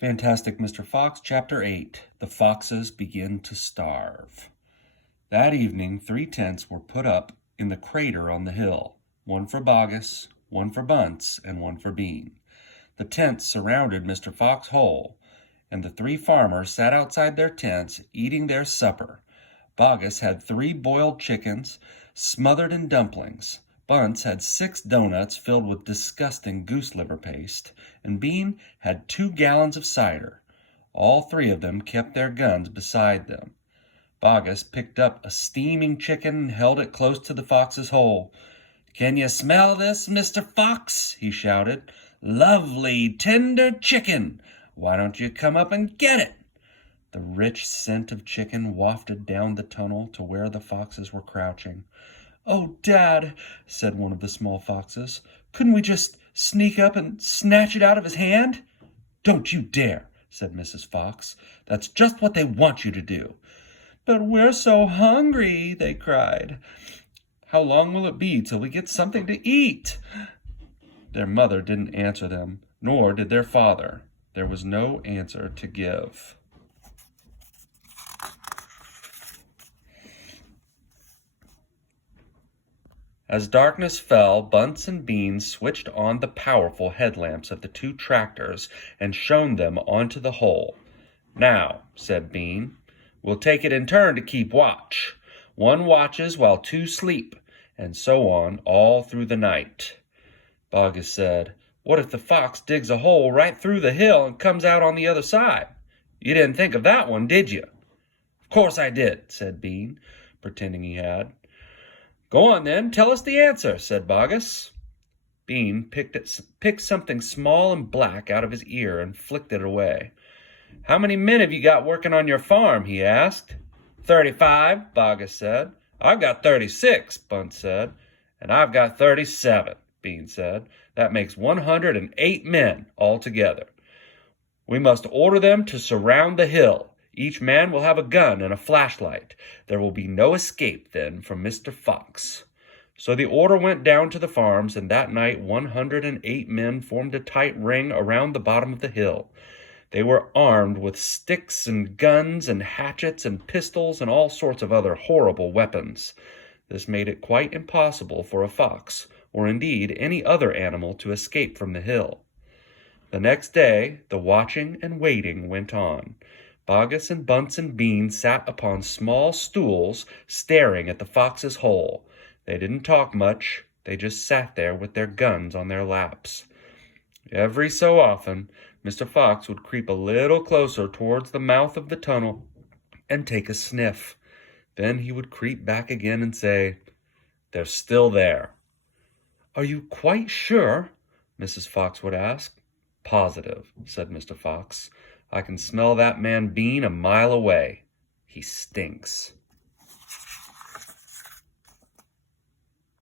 Fantastic Mr. Fox, Chapter 8. The Foxes Begin to Starve. That evening, 3 tents were put up in the crater on the hill, one for Boggis, one for Bunce, and one for Bean. The tents surrounded Mr. Fox whole, and the 3 farmers sat outside their tents eating their supper. Boggis had 3 boiled chickens, smothered in dumplings. Bunce had 6 donuts filled with disgusting goose liver paste, and Bean had 2 gallons of cider. All 3 of them kept their guns beside them. Boggis picked up a steaming chicken and held it close to the fox's hole. "Can you smell this, Mr. Fox?" he shouted. "Lovely, tender chicken! Why don't you come up and get it?" The rich scent of chicken wafted down the tunnel to where the foxes were crouching. "Oh, Dad," said one of the small foxes, "couldn't we just sneak up and snatch it out of his hand?" "Don't you dare," said Mrs. Fox. "That's just what they want you to do." "But we're so hungry," they cried. "How long will it be till we get something to eat?" Their mother didn't answer them, nor did their father. There was no answer to give. As darkness fell, Bunce and Bean switched on the powerful headlamps of the 2 tractors and shone them onto the hole. "Now," said Bean, "we'll take it in turn to keep watch. 1 watches while 2 sleep, and so on all through the night." Boggis said, "What if the fox digs a hole right through the hill and comes out on the other side? You didn't think of that one, did you?" "Of course I did," said Bean, pretending he had. "Go on, then, tell us the answer," said Boggis. Bean picked something small and black out of his ear and flicked it away. "How many men have you got working on your farm?" he asked. 35, Boggis said. "I've got 36, Bunce said. "And I've got 37, Bean said. "That makes 108 men altogether. We must order them to surround the hill. Each man will have a gun and a flashlight. There will be no escape then from Mr. Fox." So the order went down to the farms, and that night 108 men formed a tight ring around the bottom of the hill. They were armed with sticks and guns and hatchets and pistols and all sorts of other horrible weapons. This made it quite impossible for a fox, or indeed any other animal, to escape from the hill. The next day the watching and waiting went on. Boggis and Bunce and Bean sat upon small stools, staring at the fox's hole. They didn't talk much. They just sat there with their guns on their laps. Every so often, Mr. Fox would creep a little closer towards the mouth of the tunnel and take a sniff. Then he would creep back again and say, "They're still there." "Are you quite sure?" Mrs. Fox would ask. "Positive," said Mr. Fox. "I can smell that man Bean a mile away. He stinks."